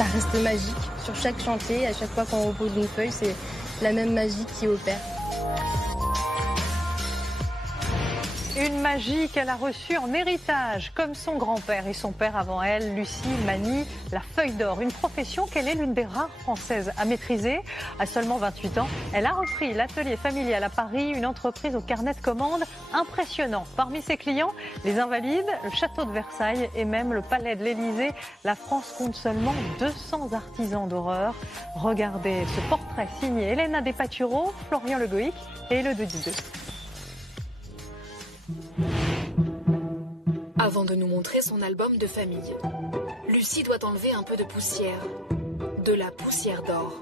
Ça reste magique. Sur chaque chantier, à chaque fois qu'on repose une feuille, c'est la même magie qui opère. Une magie qu'elle a reçue en héritage, comme son grand-père et son père avant elle. Lucie manie la feuille d'or, une profession qu'elle est l'une des rares françaises à maîtriser. À seulement 28 ans, elle a repris l'atelier familial à Paris, une entreprise au carnet de commandes impressionnant. Parmi ses clients, les Invalides, le château de Versailles et même le palais de l'Élysée. La France compte seulement 200 artisans d'horreur. Regardez ce portrait signé Elena Despaturo, Florian Le Goïc et Elodie Dideux. Avant de nous montrer son album de famille, Lucie doit enlever un peu de poussière. De la poussière d'or.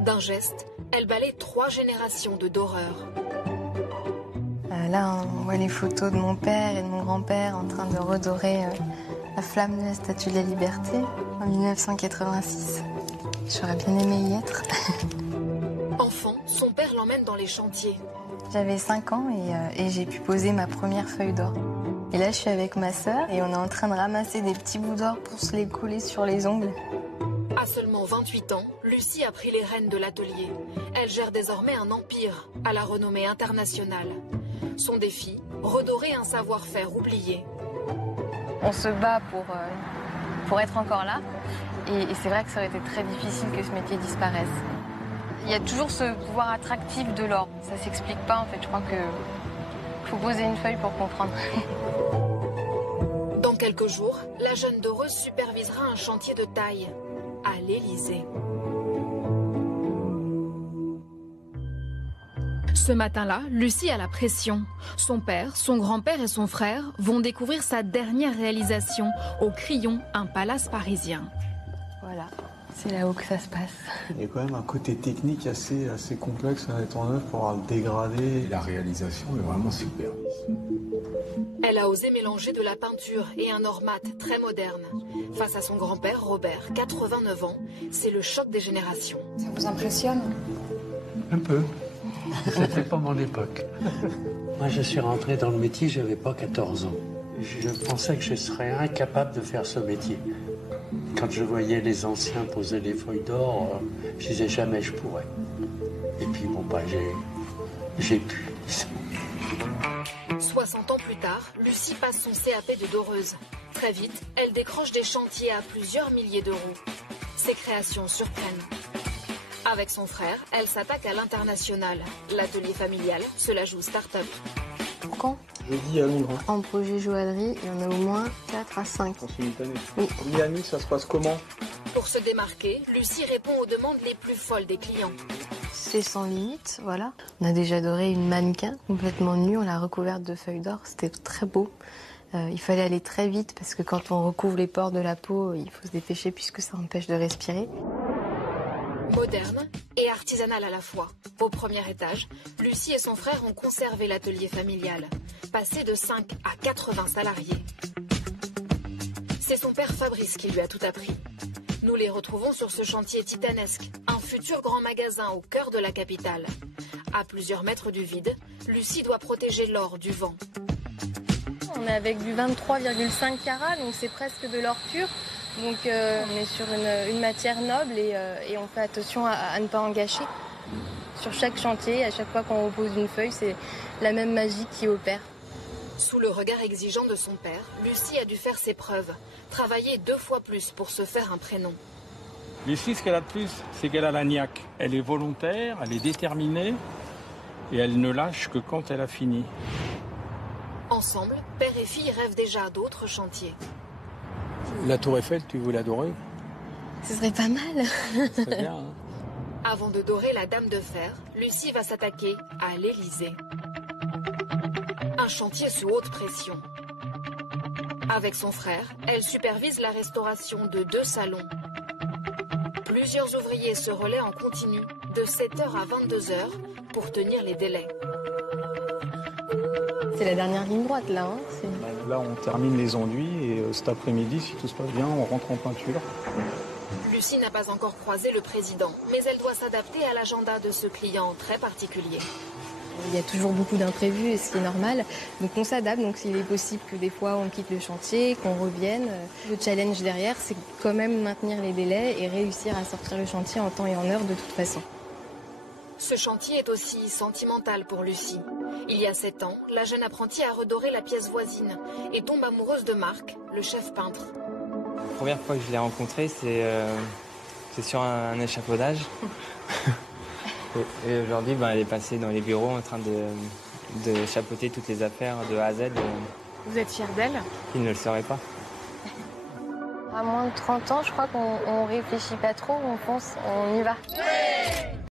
D'un geste, elle balaie 3 générations de d'horreur. Là, on voit les photos de mon père et de mon grand-père en train de redorer la flamme de la Statue de la Liberté en 1986. J'aurais bien aimé y être. Enfant, son père l'emmène dans les chantiers. J'avais 5 ans et j'ai pu poser ma première feuille d'or. Et là, je suis avec ma sœur et on est en train de ramasser des petits bouts d'or pour se les coller sur les ongles. À seulement 28 ans, Lucie a pris les rênes de l'atelier. Elle gère désormais un empire à la renommée internationale. Son défi, redorer un savoir-faire oublié. On se bat pour être encore là. Et c'est vrai que ça aurait été très difficile que ce métier disparaisse. Il y a toujours ce pouvoir attractif de l'or. Ça s'explique pas en fait. Je crois que faut poser une feuille pour comprendre. Dans quelques jours, la jeune doreuse supervisera un chantier de taille à l'Élysée. Ce matin-là, Lucie a la pression. Son père, son grand-père et son frère vont découvrir sa dernière réalisation au Crillon, un palace parisien. Voilà, c'est là-haut que ça se passe. Il y a quand même un côté technique assez complexe à mettre en œuvre pour avoir le dégradé. La réalisation est vraiment super. Elle a osé mélanger de la peinture et un or mat très moderne. Face à son grand-père Robert, 89 ans, c'est le choc des générations. Ça vous impressionne? Un peu. C'était pas mon époque. Moi, je suis rentré dans le métier, j'avais pas 14 ans. Je pensais que je serais incapable de faire ce métier. Quand je voyais les anciens poser les feuilles d'or, je disais jamais je pourrais. Et puis bon, bah, j'ai pu. 60 ans plus tard, Lucie passe son CAP de doreuse. Très vite, elle décroche des chantiers à plusieurs milliers d'euros. Ses créations surprennent. Avec son frère, elle s'attaque à l'international. L'atelier familial se la joue start-up. Quand? Jeudi à Londres. En projet joaillerie, il y en a au moins 4 à 5. En simultané. Oui. Miami, ça se passe comment? Pour se démarquer, Lucie répond aux demandes les plus folles des clients. C'est sans limite, voilà. On a déjà doré une mannequin complètement nue, on l'a recouverte de feuilles d'or, c'était très beau. Il fallait aller très vite parce que quand on recouvre les pores de la peau, il faut se dépêcher puisque ça empêche de respirer. Moderne et artisanale à la fois. Au premier étage, Lucie et son frère ont conservé l'atelier familial, passé de 5 à 80 salariés. C'est son père Fabrice qui lui a tout appris. Nous les retrouvons sur ce chantier titanesque, un futur grand magasin au cœur de la capitale. À plusieurs mètres du vide, Lucie doit protéger l'or du vent. On est avec du 23,5 carats, donc c'est presque de l'or pur. Donc on est sur une matière noble et on fait attention à ne pas en gâcher. Sur chaque chantier, à chaque fois qu'on repose une feuille, c'est la même magie qui opère. Sous le regard exigeant de son père, Lucie a dû faire ses preuves, travailler 2 fois plus pour se faire un prénom. Lucie, ce qu'elle a de plus, c'est qu'elle a la niaque. Elle est volontaire, elle est déterminée et elle ne lâche que quand elle a fini. Ensemble, père et fille rêvent déjà d'autres chantiers. La tour Eiffel, tu veux l'adorer? Ce serait pas mal. C'est bien, hein? Avant de dorer la Dame de Fer, Lucie va s'attaquer à l'Élysée. Un chantier sous haute pression. Avec son frère, elle supervise la restauration de 2 salons. Plusieurs ouvriers se relaient en continu de 7h à 22h pour tenir les délais. C'est la dernière ligne droite là. Hein, là, on termine les enduits et cet après-midi, si tout se passe bien, on rentre en peinture. Lucie n'a pas encore croisé le président, mais elle doit s'adapter à l'agenda de ce client très particulier. Il y a toujours beaucoup d'imprévus, ce qui est normal. Donc on s'adapte, donc il est possible que des fois on quitte le chantier, qu'on revienne. Le challenge derrière, c'est quand même maintenir les délais et réussir à sortir le chantier en temps et en heure de toute façon. Ce chantier est aussi sentimental pour Lucie. Il y a 7 ans, la jeune apprentie a redoré la pièce voisine et tombe amoureuse de Marc, le chef peintre. La première fois que je l'ai rencontré, c'est sur un échafaudage. Et aujourd'hui, elle est passée dans les bureaux en train de chapeauter toutes les affaires de A à Z. Vous êtes fière d'elle? Il ne le saurait pas. À moins de 30 ans, je crois qu'on réfléchit pas trop, on pense, on y va.